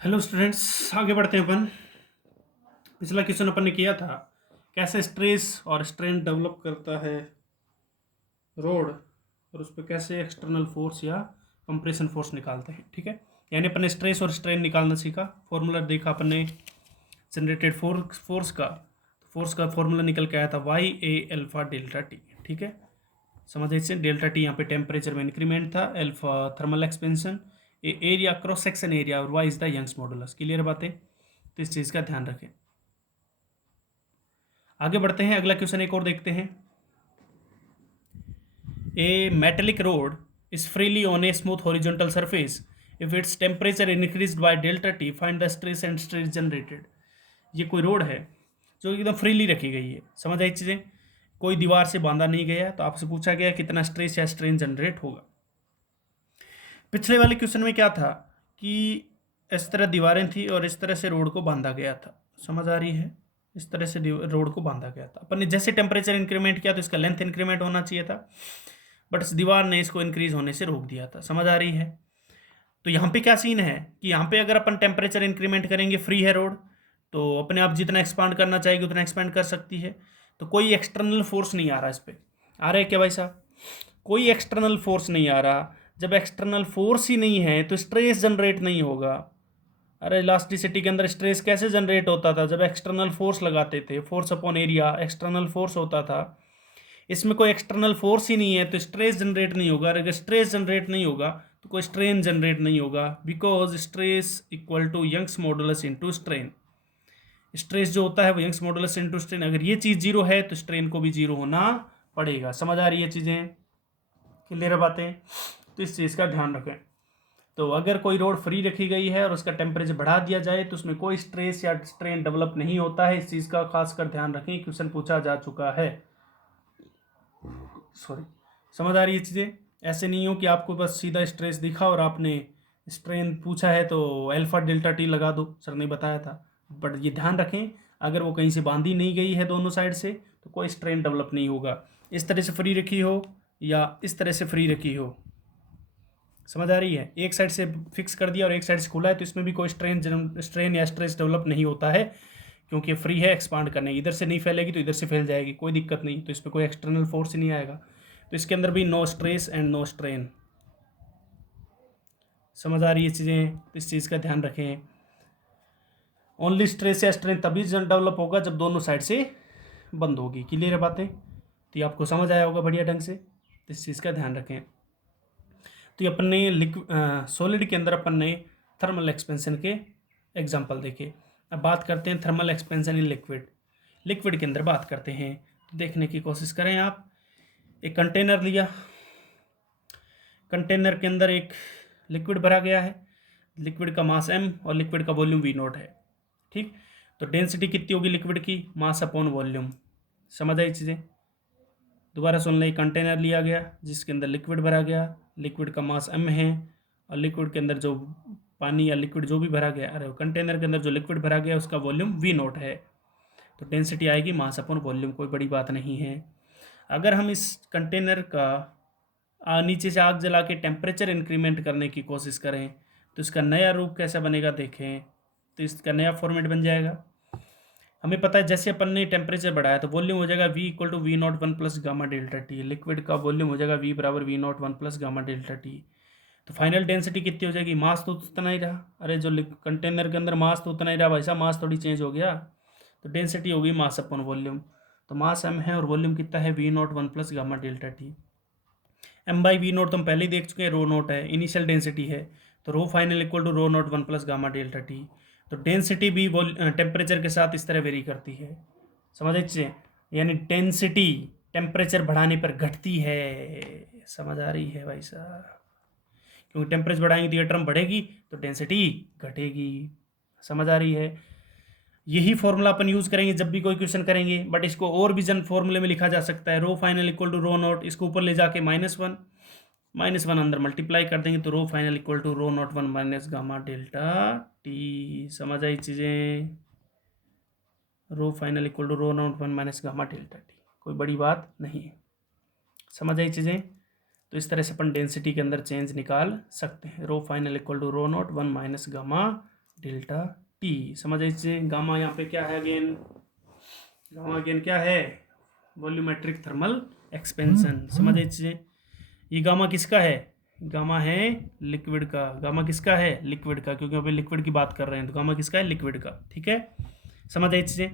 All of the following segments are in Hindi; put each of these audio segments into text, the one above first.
हेलो स्टूडेंट्स, आगे बढ़ते हैं अपन। पिछला क्वेश्चन अपन ने किया था कैसे स्ट्रेस और स्ट्रेन डेवलप करता है रोड, और उस पर कैसे एक्सटर्नल फोर्स या कंप्रेशन फोर्स निकालते हैं। ठीक है, यानी अपन ने स्ट्रेस और स्ट्रेन निकालना सीखा। फॉर्मूला देखा अपन ने जनरेटेड फोर्स का फॉर्मूला निकल के आया था वाई ए अल्फा डेल्टा टी। ठीक है, समझ इसे। डेल्टा टी यहाँ पे टेम्परेचर में इंक्रीमेंट था, alpha thermal expansion, area cross section area, और Y is the Young's modulus. Clear बातें, तो इस चीज़ का ध्यान रखें। आगे बढ़ते हैं, अगला क्वेश्चन एक और देखते हैं। A metallic rod is freely on a smooth horizontal surface if its temperature increased by delta T find the stress and stress generated. ये कोई रोड है जो एकदम फ्रीली रखी गई है, समझ आई चीज़ें। कोई दीवार से बांधा नहीं गया, तो आपसे पूछा गया कितना स्ट्रेस या स्ट्रेन जनरेट होगा। पिछले वाले क्वेश्चन में क्या था कि इस तरह दीवारें थी और इस तरह से रोड को बांधा गया था, समझ आ रही है। इस तरह से रोड को बांधा गया था। अपन ने जैसे टेम्परेचर इंक्रीमेंट किया तो इसका लेंथ इंक्रीमेंट होना चाहिए था, बट इस दीवार ने इसको इंक्रीज होने से रोक दिया था, समझ आ रही है। तो यहाँ पे क्या सीन है कि यहाँ पे अगर अपन टेम्परेचर इंक्रीमेंट करेंगे, फ्री है रोड, तो अपने आप जितना एक्सपांड करना चाहेगी उतना एक्सपांड कर सकती है। तो कोई एक्सटर्नल फोर्स नहीं आ रहा इस पर। आ रहा है क्या भाई साहब? कोई एक्सटर्नल फोर्स नहीं आ रहा। जब एक्सटर्नल फोर्स ही नहीं है तो स्ट्रेस जनरेट नहीं होगा। अरे इलास्टिसिटी के अंदर स्ट्रेस कैसे जनरेट होता था? जब एक्सटर्नल फोर्स लगाते थे, force upon area external force होता था। इसमें कोई एक्सटर्नल फोर्स ही नहीं है तो स्ट्रेस जनरेट नहीं होगा। अगर स्ट्रेस जनरेट नहीं होगा तो कोई स्ट्रेन जनरेट नहीं होगा, because stress equal to Young's modulus into strain. Stress जो होता है वो यंग्स मॉडुलस इनटू स्ट्रेन। अगर ये चीज़ जीरो है तो स्ट्रेन को भी जीरो होना पड़ेगा। समझ आ रही है चीज़ें? क्लियर बातें? तो इस चीज़ का ध्यान रखें। तो अगर कोई रोड फ्री रखी गई है और उसका टेम्परेचर बढ़ा दिया जाए तो उसमें कोई स्ट्रेस या स्ट्रेन डेवलप नहीं होता है। इस चीज़ का खासकर ध्यान रखें, क्वेश्चन पूछा जा चुका है। सॉरी, समझ आ रही है चीज़ें? ऐसे नहीं हो कि आपको बस सीधा स्ट्रेस दिखा और आपने स्ट्रेन पूछा है तो अल्फा डेल्टा टी लगा दो, सर ने बताया था। बट ये ध्यान रखें, अगर वो कहीं से बांधी नहीं गई है दोनों साइड से तो कोई स्ट्रेन डेवलप नहीं होगा। इस तरह से फ्री रखी हो या इस तरह से फ्री रखी हो, समझ आ रही है। एक साइड से फिक्स कर दिया और एक साइड से खुला है तो इसमें भी कोई स्ट्रेन या स्ट्रेस डेवलप नहीं होता है, क्योंकि फ्री है एक्सपांड करने। इधर से नहीं फैलेगी तो इधर से फैल जाएगी, कोई दिक्कत नहीं। तो इस पर कोई एक्सटर्नल फोर्स ही नहीं आएगा, तो इसके अंदर भी no stress and no strain. समझ आ रही है चीज़ें? तो इस चीज़ का ध्यान रखें। ओनली स्ट्रेस या स्ट्रेन तभी डेवलप होगा जब दोनों साइड से बंद होगी। क्लियर है बातें? तो ये आपको समझ आया होगा बढ़िया ढंग से, तो इस चीज़ का ध्यान रखें। तो ये अपन ने सॉलिड के अंदर अपन ने थर्मल एक्सपेंशन के एग्जांपल देखे। अब बात करते हैं thermal expansion in liquid. Liquid के अंदर बात करते हैं, तो देखने की कोशिश करें आप। एक कंटेनर लिया, कंटेनर के अंदर एक लिक्विड भरा गया है। लिक्विड का मास m और लिक्विड का वॉल्यूम v0 है। ठीक, तो डेंसिटी कितनी होगी लिक्विड की? Mass upon volume. समझ आई चीज़ें? दोबारा सुन लें, कंटेनर लिया गया जिसके अंदर लिक्विड भरा गया, लिक्विड का मास m है, और लिक्विड के अंदर जो पानी या लिक्विड जो भी भरा गया, अरे कंटेनर के अंदर जो लिक्विड भरा गया उसका वॉल्यूम v0 है। तो डेंसिटी आएगी मास अपॉन वॉल्यूम, कोई बड़ी बात नहीं है। अगर हम इस कंटेनर का नीचे से आग जला के टेम्परेचर इंक्रीमेंट करने की कोशिश करें तो इसका नया रूप कैसा बनेगा देखें। तो इसका नया फॉर्मेट बन जाएगा। हमें पता है जैसे अपन ने टेम्परेचर बढ़ाया तो वॉल्यूम हो जाएगा v equal to v0 1 plus gamma delta T. Liquid का वॉल्यूम हो जाएगा v बराबर v0 1 plus gamma delta T. तो फाइनल डेंसिटी कितनी हो जाएगी? मास तो उतना ही रहा। अरे जो कंटेनर के अंदर मास तो उतना ही रहा भाई साहब, मास थोड़ी चेंज हो गया। तो डेंसिटी होगी मास अपन वॉल्यूम। तो मास m है और वॉल्यूम कितना है? v0 1 plus gamma delta T. m by V naught तो हम पहले ही देख चुके हैं, रो नोट है, इनिशियल डेंसिटी है। तो rho final equal to rho naught 1 plus gamma delta T. तो डेंसिटी भी टेम्परेचर के साथ इस तरह वेरी करती है, समझ लीजिए। यानी डेंसिटी टेम्परेचर बढ़ाने पर घटती है। समझ आ रही है भाई साहब? क्योंकि टेम्परेचर बढ़ाएंगे तो ये टर्म बढ़ेगी तो डेंसिटी घटेगी। समझ आ रही है? यही फॉर्मूला अपन यूज करेंगे जब भी कोई क्वेश्चन करेंगे, बट इसको और भी जन फॉर्मूले में लिखा जा सकता है। Rho final equal to rho naught, इसको ऊपर ले जाके -1 अंदर मल्टीप्लाई कर देंगे तो rho final equal to rho naught 1 minus gamma delta T. समझ आई चीज़ें? Rho final equal to rho naught 1 minus gamma delta T, कोई बड़ी बात नहीं है। समझ आई चीज़ें? तो इस तरह से अपन डेंसिटी के अंदर चेंज निकाल सकते हैं। Rho final equal to rho naught 1 minus gamma delta T. समझ आइए गामा यहाँ पे क्या है अगेन, गामा अगेन क्या है, वॉल्यूमेट्रिक थर्मल एक्सपेंशन। समझ आइए ये गामा किसका है, गामा है लिक्विड का, गामा किसका है लिक्विड का, क्योंकि अभी लिक्विड की बात कर रहे हैं तो गामा किसका है लिक्विड का। ठीक है, समझ आई चीजें।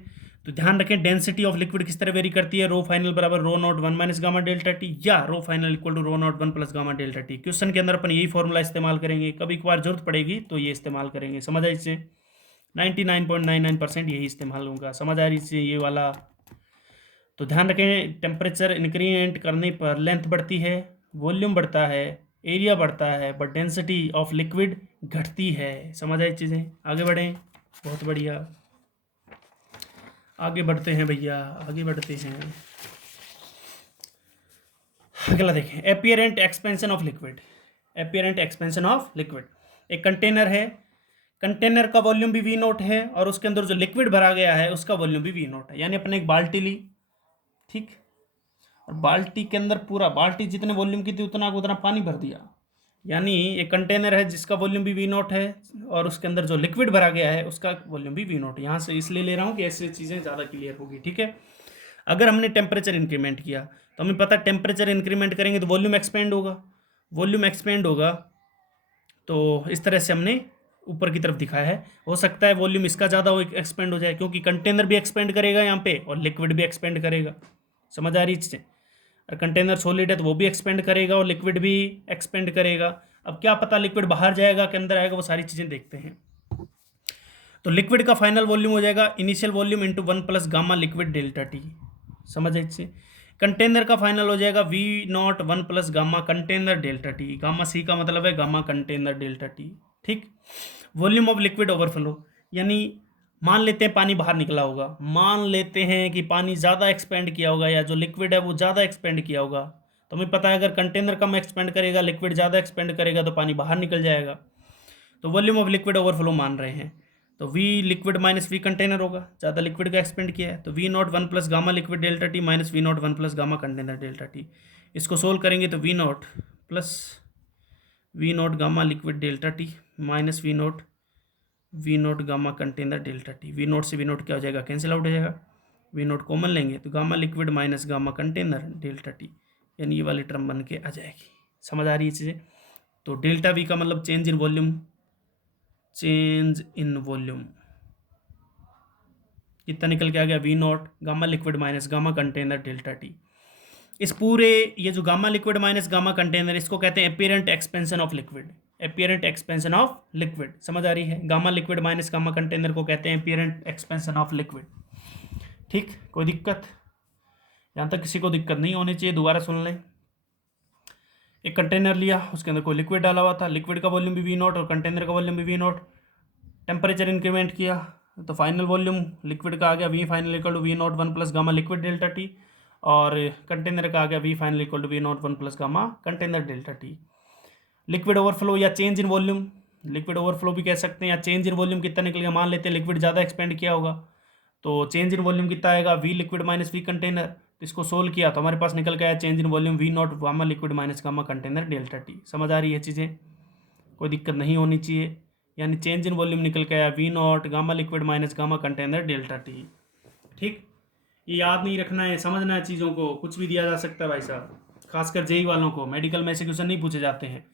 तो ध्यान रखें डेंसिटी ऑफ लिक्विड किस तरह वेरी करती है, रो फाइनल बराबर rho naught one minus gamma delta T, या rho final equal to rho naught one plus gamma delta T. Question के अंदर अपन यही फॉर्मूला इस्तेमाल करेंगे, कभी एक बार जरूरत पड़ेगी तो ये इस्तेमाल करेंगे। समझ आई चीजें, 99.99% यही इस्तेमाल होगा। समझ आ रही चीजें ये वाला। तो ध्यान रखें टेम्परेचर इंक्रीमेंट करने पर लेंथ बढ़ती है, वॉल्यूम बढ़ता है, एरिया बढ़ता है, बट डेंसिटी ऑफ लिक्विड घटती है। समझ आई चीज़ें, आगे बढ़ें। बहुत बढ़िया, आगे बढ़ते हैं भैया, आगे बढ़ते हैं। अगला देखें, apparent expansion of liquid. Apparent expansion of liquid, एक कंटेनर है, कंटेनर का वॉल्यूम भी वी नोट है और उसके अंदर जो लिक्विड भरा गया है उसका वॉल्यूम भी वी नोट है। यानी अपने एक बाल्टी ली, ठीक, और बाल्टी के अंदर पूरा, बाल्टी जितने वॉल्यूम की थी उतना उतना पानी भर दिया। यानी एक कंटेनर है जिसका वॉल्यूम भी वी नोट है और उसके अंदर जो लिक्विड भरा गया है उसका वॉल्यूम भी वी नोट है। यहाँ से इसलिए ले रहा हूँ कि ऐसी चीज़ें ज़्यादा क्लियर होगी। ठीक है, अगर हमने टेम्परेचर इंक्रीमेंट किया तो हमें पता है टेम्परेचर इंक्रीमेंट करेंगे तो वॉल्यूम एक्सपेंड होगा, वॉल्यूम एक्सपेंड होगा। तो इस तरह से हमने ऊपर की तरफ दिखाया है। हो सकता है वॉल्यूम इसका ज़्यादा हो, एक्सपेंड हो जाए, क्योंकि कंटेनर भी एक्सपेंड करेगा यहाँ पे और लिक्विड भी एक्सपेंड करेगा। समझ आ रही चीज़ें, और कंटेनर सॉलिड है तो वो भी एक्सपेंड करेगा और लिक्विड भी एक्सपेंड करेगा। अब क्या पता लिक्विड बाहर जाएगा कि अंदर आएगा, वो सारी चीज़ें देखते हैं। तो लिक्विड का फाइनल वॉल्यूम हो जाएगा initial volume into one plus gamma liquid delta T. समझ इससे, कंटेनर का फाइनल हो जाएगा V naught one plus gamma container delta T. Gamma C का मतलब है गामा कंटेनर डेल्टा टी। ठीक, वॉल्यूम ऑफ लिक्विड ओवरफ्लो, यानी मान लेते हैं पानी बाहर निकला होगा, मान लेते हैं कि पानी ज़्यादा एक्सपेंड किया होगा या जो लिक्विड है वो ज़्यादा एक्सपेंड किया होगा। तो हमें पता है अगर कंटेनर कम एक्सपेंड करेगा, लिक्विड ज़्यादा एक्सपेंड करेगा तो पानी बाहर निकल जाएगा। तो वॉल्यूम ऑफ लिक्विड ओवरफ्लो मान रहे हैं, तो V liquid minus V container होगा, ज़्यादा लिक्विड का एक्सपेंड किया है, तो V naught one plus gamma liquid delta T minus V naught one plus gamma container delta T. इसको सोल्व करेंगे तो V naught plus V naught gamma liquid delta T minus V naught gamma container delta T. V naught से वी नोट क्या हो जाएगा, कैंसिल आउट हो जाएगा, वी नोट कॉमन लेंगे तो gamma liquid minus gamma container delta T, यानी ये वाली टर्म बन के आ जाएगी। समझ आ रही है चीज़ें। तो डेल्टा वी का मतलब change in volume, change in volume कितना निकल के आ गया, V naught gamma liquid minus gamma container delta T. इस पूरे ये जो gamma liquid minus gamma container, इसको कहते हैं apparent expansion of liquid. Apparent expansion of liquid, समझ आ रही है। Gamma liquid minus gamma container को कहते हैं एपियरेंट एक्सपेंशन ऑफ लिक्विड। ठीक, कोई दिक्कत, यहाँ तक किसी को दिक्कत नहीं होनी चाहिए, दोबारा सुन लें। एक कंटेनर लिया, उसके अंदर कोई लिक्विड डाला हुआ था, लिक्विड का वॉल्यूम भी वी नॉट और कंटेनर का वॉल्यूम भी वी नॉट। टेम्परेचर इंक्रीमेंट किया तो फाइनल वॉल्यूम लिक्विड का आ गया V final equal to V naught one plus gamma liquid delta T, और कंटेनर का आ गया V final equal to V naught one plus gamma container delta T. Liquid overflow या change in volume, liquid overflow भी कह सकते हैं, या चेंज इन वॉल्यूम कितना निकल गया, मान लेते हैं लिक्विड ज़्यादा एक्सपेंड किया होगा तो चेंज इन वॉल्यूम कितना आएगा, V liquid minus V container. तो इसको सोल्व किया तो हमारे पास निकल गया change in volume V naught gamma liquid minus gamma container delta T. समझ आ रही है चीज़ें, कोई दिक्कत नहीं होनी चाहिए। यानी चेंज इन वॉल्यूम निकल के आया V naught gamma liquid minus gamma container delta T. ठीक, ये याद नहीं रखना है, समझना है चीज़ों को, कुछ भी दिया जा सकता है भाई साहब, खासकर जेई वालों को। मेडिकल में ऐसे क्वेश्चन नहीं पूछे जाते हैं,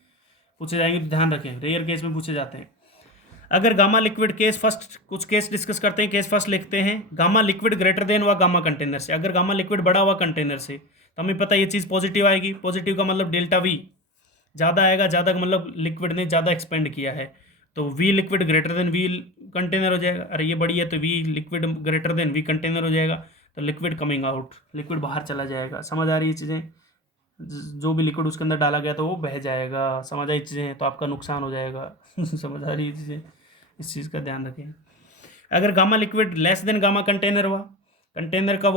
पूछे जाएंगे तो ध्यान रखें, रेयर केस में पूछे जाते हैं। अगर गामा लिक्विड केस फर्स्ट, कुछ केस डिस्कस करते हैं, केस फर्स्ट लिखते हैं, गामा लिक्विड ग्रेटर देन हुआ गामा कंटेनर से। अगर गामा लिक्विड बड़ा हुआ कंटेनर से तो हमें पता है ये चीज़ पॉजिटिव आएगी, पॉजिटिव का मतलब डेल्टा वी ज़्यादा आएगा, ज़्यादा का मतलब लिक्विड ने ज़्यादा एक्सपेंड किया है, तो V liquid greater than V container हो जाएगा। अरे ये बड़ी है तो V liquid greater than V container हो जाएगा, तो लिक्विड कमिंग आउट, लिक्विड बाहर चला जाएगा। समझ आ रही है चीज़ें, जो भी लिक्विड उसके अंदर डाला गया तो वो बह जाएगा। समझ आई चीज़ें, तो आपका नुकसान हो जाएगा। समझ आ रही है चीज़ें, इस चीज़ का ध्यान रखें। अगर gamma liquid less than gamma container हुआ, कंटेनर का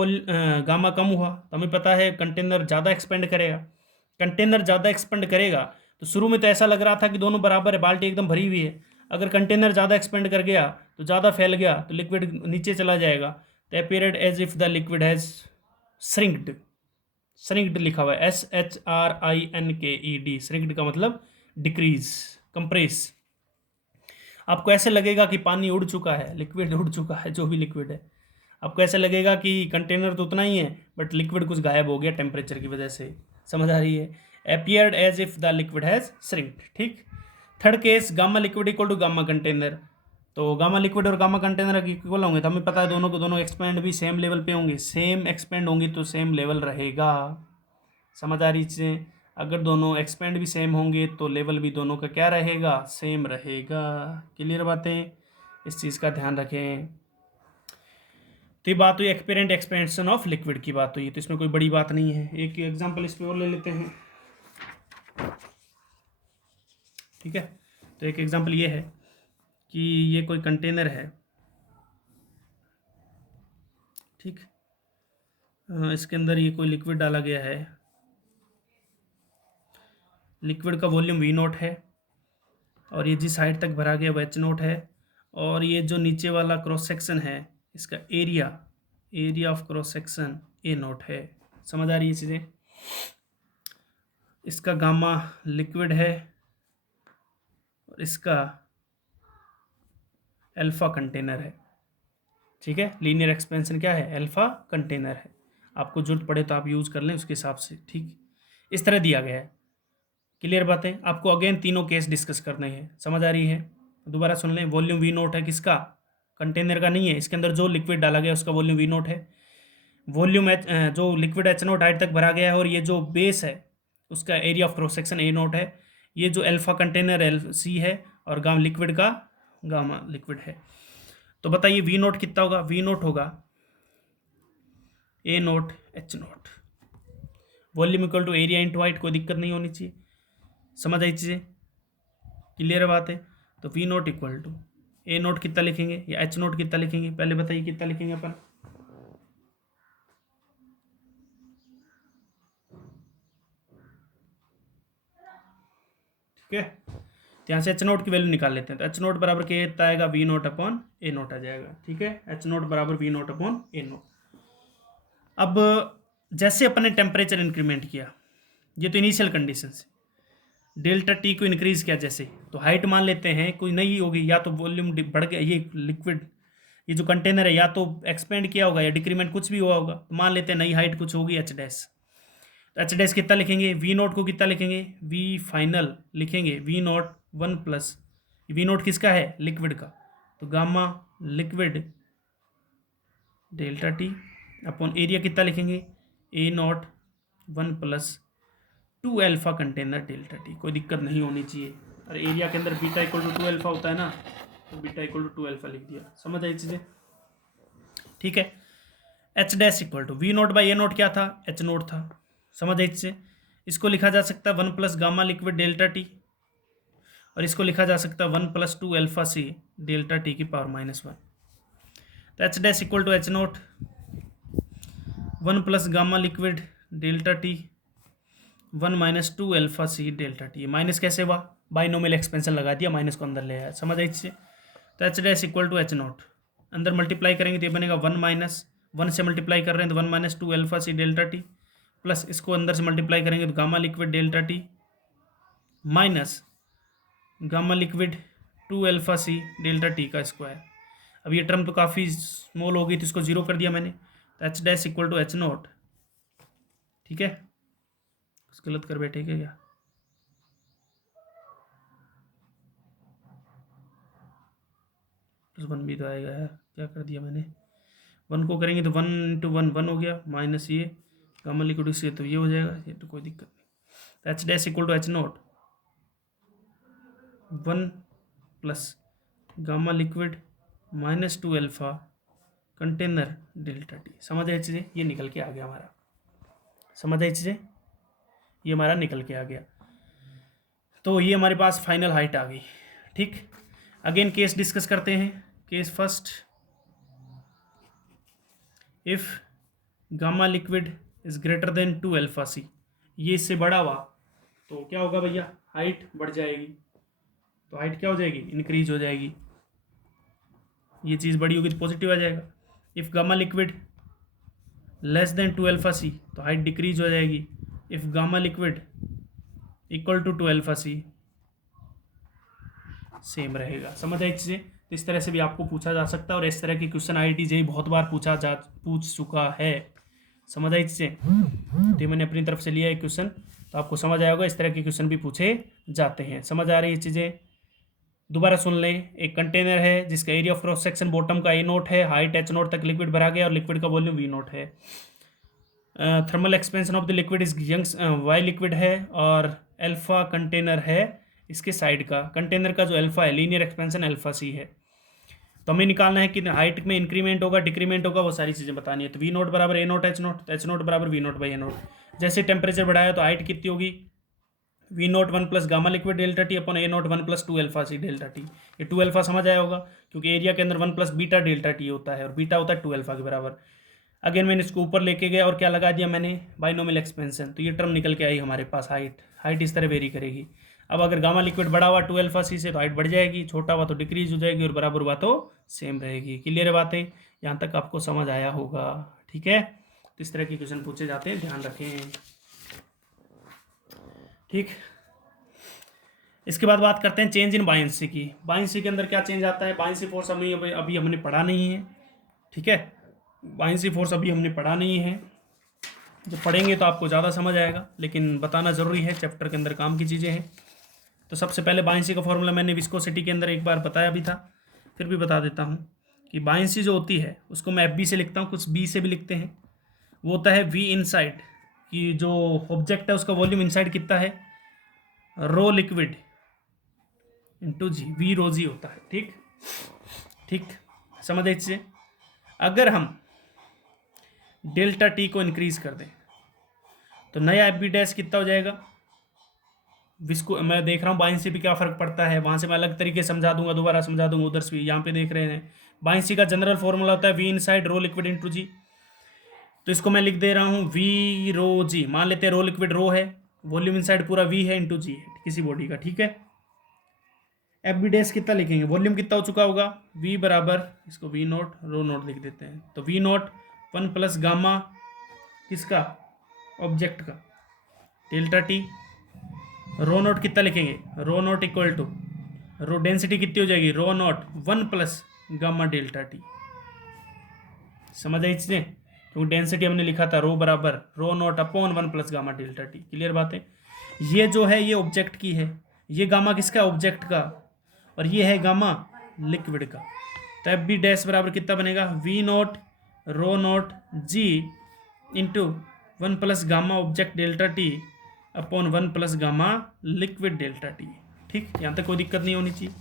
गामा कम हुआ, तो हमें पता है कंटेनर ज़्यादा एक्सपेंड करेगा। कंटेनर ज़्यादा एक्सपेंड करेगा तो शुरू में तो ऐसा लग रहा था कि दोनों बराबर है, बाल्टी एकदम भरी हुई है। अगर कंटेनर ज़्यादा एक्सपेंड कर गया तो ज़्यादा फैल गया तो लिक्विड नीचे चला जाएगा। तो appeared as if the liquid has shrinked, shrinked लिखा हुआ है SHRINKED, श्रिंक्ड का मतलब डिक्रीज, कंप्रेस। आपको ऐसे लगेगा कि पानी उड़ चुका है, लिक्विड उड़ चुका है, जो भी लिक्विड है। आपको ऐसे लगेगा कि कंटेनर तो उतना ही है बट लिक्विड कुछ गायब हो गया टेम्परेचर की वजह से। समझ आ रही है? appeared as if the liquid has shrinked. ठीक। Third case, gamma liquid equal to gamma container. तो गामा लिक्विड और गामा कंटेनर इक्वल होंगे तो हमें पता है दोनों को दोनों एक्सपेंड भी सेम लेवल पे होंगे। सेम एक्सपेंड होंगी तो सेम लेवल रहेगा। समझ आ रही चीज़ें? अगर दोनों एक्सपेंड भी सेम होंगे तो लेवल भी दोनों का क्या रहेगा? सेम रहेगा। क्लियर बातें? इस चीज़ का ध्यान रखें। तो ये बात हुई एक्सपेरेंट एक्सपेंशन ऑफ लिक्विड की बात हुई, तो इसमें कोई बड़ी बात नहीं है। एक एग्जांपल इस पे और ले लेते हैं। ठीक है, तो एक एग्जांपल ये है कि ये कोई कंटेनर है। ठीक, इसके अंदर ये कोई लिक्विड डाला गया है। लिक्विड का वॉल्यूम वी नोट है और ये जिस हाइट तक भरा गया वो एच नोट है। और ये जो नीचे वाला क्रॉस सेक्शन है इसका area of cross section A note है। समझ आ रही है चीज़ें? इसका गामा लिक्विड है और इसका अल्फा कंटेनर है। ठीक है, लीनियर एक्सपेंशन क्या है? अल्फा कंटेनर है। आपको जरूरत पड़े तो आप यूज़ कर लें उसके हिसाब से। ठीक, इस तरह दिया गया है। क्लियर बातें? आपको अगेन तीनों केस डिस्कस करने हैं। समझ आ रही है? दोबारा सुन लें। वॉल्यूम वी नोट है किसका? कंटेनर का नहीं है, इसके अंदर जो लिक्विड डाला गया उसका वॉल्यूम वी नोट है। वॉल्यूम एच, जो लिक्विड एच नोट हाइट तक भरा गया है और ये जो बेस है उसका area of cross section A note है। ये जो अल्फा कंटेनर एल सी है और गामा लिक्विड का गामा लिक्विड है। तो बताइए वी नोट कितना होगा? वी नोट होगा A naught H naught. Volume equal to area into height, कोई दिक्कत नहीं होनी चाहिए। समझ आई चीज़ें? क्लियर बात है? तो V naught equal to A naught कितना लिखेंगे या एच नोट कितना लिखेंगे? पहले बताइए कितना लिखेंगे अपन। ठीक है, तो यहाँ से एच नोट की वैल्यू निकाल लेते हैं। तो एच नोट बराबर कितना आएगा? V naught upon A naught आ जाएगा। ठीक है, एच नोट बराबर V naught upon A naught. अब जैसे अपन ने टेम्परेचर इंक्रीमेंट किया, ये तो इनिशियल कंडीशन है, डेल्टा टी को इंक्रीज किया जैसे, तो हाइट मान लेते हैं कोई नई होगी, या तो वॉल्यूम बढ़ गया, ये लिक्विड ये जो कंटेनर है या तो एक्सपेंड किया होगा या डिक्रीमेंट कुछ भी हुआ होगा। तो मान लेते हैं नई हाइट कुछ होगी एच डैश। तो एच डैश कितना लिखेंगे? वी नोट को कितना लिखेंगे? वी फाइनल लिखेंगे वी नोट 1 + वी नोट किसका है? लिक्विड का। तो gamma liquid delta T upon area कितना लिखेंगे? A naught 1 + 2 alpha container delta T. कोई दिक्कत नहीं होनी चाहिए। और एरिया के अंदर बीटा इक्वल टू 2 अल्फा होता है ना, तो बीटा इक्वल टू 2 अल्फा लिख दिया। समझ आई चीज़ें? ठीक है, H dash equal to V naught by A naught क्या था? एच नोट था। समझ आई चीज़ें? इसको लिखा जा सकता है 1 + गामा लिक्विड डेल्टा टी, और इसको लिखा जा सकता है 1 + 2 अल्फा सी डेल्टा टी की पावर -1। तो H dash equal to H naught 1 + gamma liquid delta T 1 - 2 alpha C delta T. Minus कैसे हुआ? बाइनोमियल एक्सपेंशन लगा दिया, माइनस को अंदर ले आया। समझ आई चीज़ें? तो H dash equal to H naught, अंदर मल्टीप्लाई करेंगे तो ये बनेगा 1 से मल्टीप्लाई कर रहे हैं तो 1 - 2 alpha C delta T, plus इसको अंदर से मल्टीप्लाई करेंगे तो gamma liquid delta T minus gamma liquid 2 alpha C delta T का स्क्वायर। अब ये टर्म तो काफ़ी स्मॉल हो गई तो इसको जीरो कर दिया मैंने। तो H dash equal to H naught. ठीक है, कुछ गलत कर बैठे क्या? +1 भी तो आएगा यार, क्या कर दिया मैंने? 1 को करेंगे तो 1 × 1 1 हो गया, माइनस ये गामा लिक्विड से तो ये हो जाएगा, ये तो कोई दिक्कत नहीं। H dash equal to H naught 1 + gamma liquid -2 alpha container delta T. समझ आई चीज़ें? ये निकल के आ गया हमारा। समझ आई चीज़ें? ये हमारा निकल के आ गया। तो ये हमारे पास फाइनल हाइट आ गई। ठीक, अगेन केस डिस्कस करते हैं। Case first, if gamma liquid is greater than 2 alpha C, ये इससे बड़ा हुआ तो क्या होगा भैया? हाइट बढ़ जाएगी। तो हाइट क्या हो जाएगी? इंक्रीज हो जाएगी। ये चीज़ बड़ी होगी तो पॉजिटिव आ जाएगा। If gamma liquid less than 2 alpha C तो हाइट डिक्रीज हो जाएगी। If gamma liquid equal to 2 alpha C, same रहेगा। समझ आई चीज़ें? तो इस तरह से भी आपको पूछा जा सकता है और इस तरह के क्वेश्चन IIT JEE बहुत बार पूछ चुका है। समझ आई चीज़ें? तो मैंने अपनी तरफ से लिया एक क्वेश्चन, तो आपको समझ आया होगा इस तरह के क्वेश्चन भी पूछे जाते हैं। समझ आ रही है चीज़ें? दोबारा सुन लें। एक कंटेनर है जिसका area of cross section bottom का A0 है, हाइट H0 तक लिक्विड भरा गया और लिक्विड का वॉल्यूम V0 है। Thermal expansion of the liquid is young Y liquid है और अल्फा कंटेनर है इसके साइड का। कंटेनर का जो अल्फा है लीनियर एक्सपेंशन अल्फा C है। तो हमें निकालना है कि हाइट में इंक्रीमेंट होगा डिक्रीमेंट होगा, वो सारी चीज़ें बतानी है। तो V0 बराबर A0 H0, H0 बराबर V0 बाई A0। जैसे टेम्परेचर बढ़ाया तो हाइट कितनी होगी? V0 1 plus gamma liquid delta T upon A0 1 plus 2 alpha C delta T. ये 2 अल्फा समझ आया होगा क्योंकि एरिया के अंदर 1 प्लस बीटा डेल्टा टी होता है और बीटा होता है 2 अल्फा के बराबर। अगेन मैंने इसको ऊपर लेके गया और क्या लगा दिया मैंने? Binomial expansion. तो ये टर्म निकल के आई हमारे पास हाइट इस तरह वेरी करेगी। अब अगर गामा लिक्विड बड़ा हुआ 2 अल्फा C से तो हाइट बढ़ जाएगी, छोटा हुआ तो डिक्रीज हो जाएगी और बराबर हुआ तो सेम रहेगी। क्लियर है बातें? यहाँ तक आपको समझ आया होगा। ठीक है, तो इस तरह के क्वेश्चन पूछे जाते हैं, ध्यान रखें। ठीक, इसके बाद बात करते हैं चेंज इन बायंसी की। बायंसी के अंदर क्या चेंज आता है? बायंसी फोर्स अभी हमने पढ़ा नहीं है। ठीक है, बायंसी फोर्स अभी हमने पढ़ा नहीं है, जब पढ़ेंगे तो आपको ज़्यादा समझ आएगा, लेकिन बताना ज़रूरी है, चैप्टर के अंदर काम की चीज़ें हैं। तो सबसे पहले बायंसी का फॉर्मूला मैंने विस्कोसिटी के अंदर एक बार बताया भी था, फिर भी बता देता हूँ कि बायंसी जो होती है उसको मैं FB से लिखता हूँ, कुछ B से भी लिखते हैं। वो होता है V इनसाइड, कि जो ऑब्जेक्ट है उसका वॉल्यूम इनसाइड कितना है? रो लिक्विड इंटू G, V रो G होता है। ठीक ठीक, समझ आई चीज़ें? अगर हम डेल्टा टी को इंक्रीज कर दें तो नया FB डैश कितना हो जाएगा? विस्को मैं देख रहा हूँ बायंसी पे क्या फ़र्क पड़ता है, वहाँ से मैं अलग तरीके से समझा दूंगा, दोबारा समझा दूंगा उधर से भी। यहाँ पे देख रहे हैं बायंसी का जनरल फॉर्मूला होता है V इनसाइड रो लिक्विड इंटू G। तो इसको मैं लिख दे रहा हूँ V रो G। मान लेते हैं रो लिक्विड रो है, वॉल्यूम इनसाइड पूरा V है इंटू G है किसी बॉडी का। ठीक है, FB डैश कितना लिखेंगे? वॉल्यूम कितना हो चुका होगा? V बराबर, इसको V0 रो नोट लिख देते हैं। तो V0 1 प्लस गामा किसका? ऑब्जेक्ट का, डेल्टा टी। रो नोट कितना लिखेंगे? Rho naught equal to rho density कितनी हो जाएगी? Rho naught 1 plus gamma delta T. समझ आई चीज़ें? क्योंकि डेंसिटी हमने लिखा था रो बराबर rho naught upon 1 plus gamma delta T. Clear बात है? ये जो है ये ऑब्जेक्ट की है, ये गामा किसका? ऑब्जेक्ट का, और ये है गामा लिक्विड का। तो FB डैश बराबर कितना बनेगा? V0 rho naught G into 1 plus gamma object delta T upon 1 plus gamma liquid delta T. ठीक, यहाँ तक कोई दिक्कत नहीं होनी चाहिए।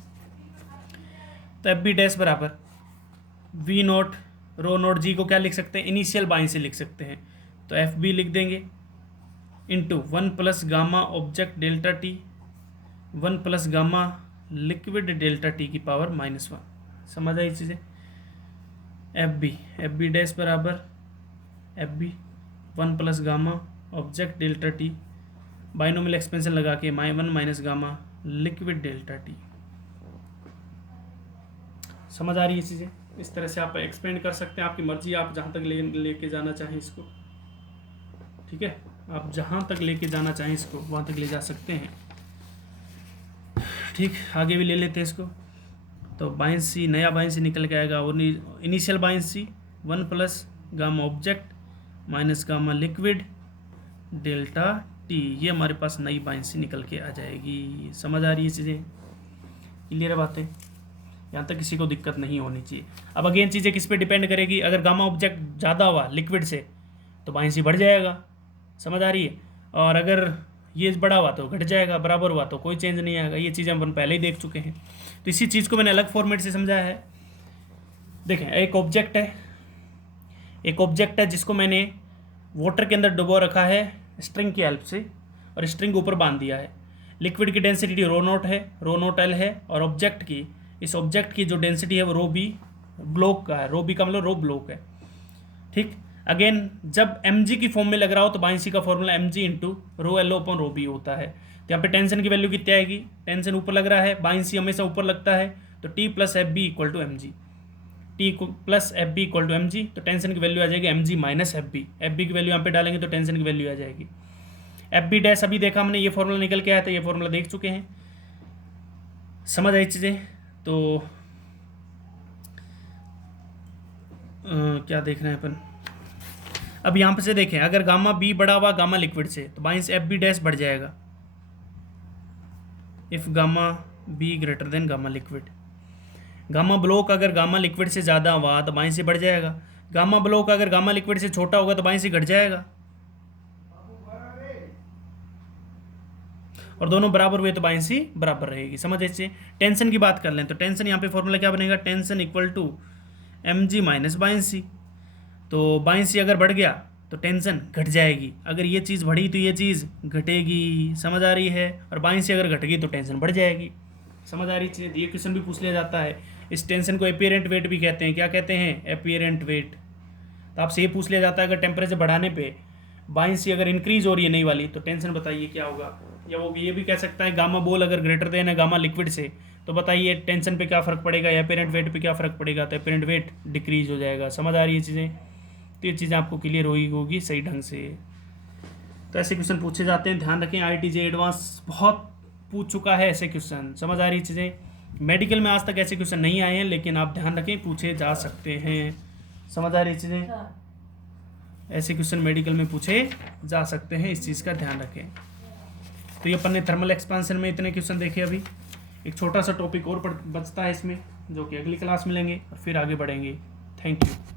तो FB डैश बराबर V0 रो नोट G को क्या लिख सकते हैं? इनिशियल बायंसी लिख सकते हैं। तो FB लिख देंगे into 1 plus gamma object delta T 1 plus gamma liquid delta T की पावर -1। समझ आई चीज़ें? FB डैश बराबर FB 1 plus gamma object delta T binomial expansion लगा के 1 minus gamma liquid delta T. समझ आ रही है चीज़ें? इस तरह से आप एक्सपेंड कर सकते हैं, आपकी मर्जी, आप जहाँ तक लेके जाना चाहें इसको। ठीक है, आप जहाँ तक लेके जाना चाहें इसको वहाँ तक ले जा सकते हैं। ठीक, आगे भी ले लेते हैं इसको। तो बायंसी, नया बायंसी निकल के आएगा, और initial buoyancy 1 plus gamma object minus gamma liquid delta T, ये हमारे पास नई बायंसी निकल के आ जाएगी। समझ आ रही है चीज़ें? क्लियर है बातें? यहाँ तक किसी को दिक्कत नहीं होनी चाहिए। अब अगेन चीज़ें किस पे डिपेंड करेगी? अगर गामा ऑब्जेक्ट ज़्यादा हुआ लिक्विड से तो बायंसी बढ़ जाएगा। समझ आ रही है? और अगर ये बड़ा हुआ तो घट जाएगा, बराबर हुआ तो कोई चेंज नहीं आएगा। ये चीज़ें अपन पहले ही देख चुके हैं, तो इसी चीज़ को मैंने अलग फॉर्मेट से समझाया है। देखें, एक ऑब्जेक्ट है जिसको मैंने वाटर के अंदर डुबो रखा है स्ट्रिंग की हेल्प से, और स्ट्रिंग ऊपर बांध दिया है। लिक्विड की डेंसिटी रो नोट है, रो नोट L है, और इस ऑब्जेक्ट की जो डेंसिटी है वो रो बी ब्लॉक का है। रो बी का मतलब रो ब्लॉक है। ठीक, अगेन जब mg की फॉर्म में लग रहा हो तो बायंसी का formula mg into rho L upon rho B होता है। तो यहाँ पे टेंशन की वैल्यू कितनी आएगी? टेंशन ऊपर लग रहा है, बायंसी हमेशा ऊपर लगता है, तो T plus F B equal to M G. T plus F B equal to M G, तो टेंशन की वैल्यू आ जाएगी mg minus F B. F B की वैल्यू यहाँ पे डालेंगे तो टेंशन की वैल्यू आ जाएगी। एफ बी डैश अभी देखा हमने, ये फॉर्मूला निकल के आया था, ये फॉर्मूला देख चुके हैं। समझ आई चीज़ें। तो क्या देखना है अपन, अब यहाँ पे से देखें, अगर गामा बी बड़ा हुआ गामा लिक्विड से तो बाइंस एफ बी डैश बढ़ जाएगा, if gamma be greater than gamma liquid. Gamma block अगर गामा लिक्विड से ज़्यादा हुआ तो बाइंस से बढ़ जाएगा, गामा ब्लॉक अगर गामा लिक्विड से छोटा होगा तो बाइंस से घट जाएगा, और दोनों बराबर हुए तो बाइंस ही बराबर रहेगी। समझ ऐसे। टेंशन की बात कर लें तो टेंशन यहाँ पे फॉर्मूला क्या बनेगा, tension equal to M G minus बाइंस सी। तो बाइंस सी अगर बढ़ गया तो टेंशन घट जाएगी, अगर ये चीज़ बढ़ी तो ये चीज़ घटेगी। समझ आ रही है। और बाइंस सी अगर घट गई तो टेंशन बढ़ जाएगी। समझ आ रही चीज़। ये क्वेश्चन भी पूछ लिया जाता है। इस टेंशन को एपियरेंट वेट भी कहते हैं। क्या कहते हैं, एपियरेंट वेट। तो आपसे ये पूछ लिया जाता है अगर टेम्परेचर बढ़ाने पे बाइंस सी अगर इंक्रीज हो रही है नई वाली तो टेंशन बताइए क्या होगा। या वो ये भी कह सकता है गामा बोल अगर ग्रेटर देन है गामा लिक्विड से तो बताइए टेंशन पे क्या फ़र्क पड़ेगा, या एपियरेंट वेट पे क्या फ़र्क पड़ेगा, तो एपियरेंट वेट डिक्रीज हो जाएगा। समझ आ रही है चीज़ें। तो ये चीज़ें आपको क्लियर होगी सही ढंग से। तो ऐसे क्वेश्चन पूछे जाते हैं, ध्यान रखें। IIT JEE एडवांस बहुत पूछ चुका है ऐसे क्वेश्चन। समझ आ रही चीज़ें। मेडिकल में आज तक ऐसे क्वेश्चन नहीं आए हैं, लेकिन आप ध्यान रखें पूछे जा सकते हैं। समझ आ रही चीज़ें। ऐसे क्वेश्चन मेडिकल में पूछे जा सकते हैं, इस चीज़ का ध्यान रखें। तो ये अपन ने थर्मल एक्सपांशन में इतने क्वेश्चन देखे। अभी एक छोटा सा टॉपिक और बचता है इसमें, जो कि अगली क्लास में लेंगे और फिर आगे बढ़ेंगे। Thank you.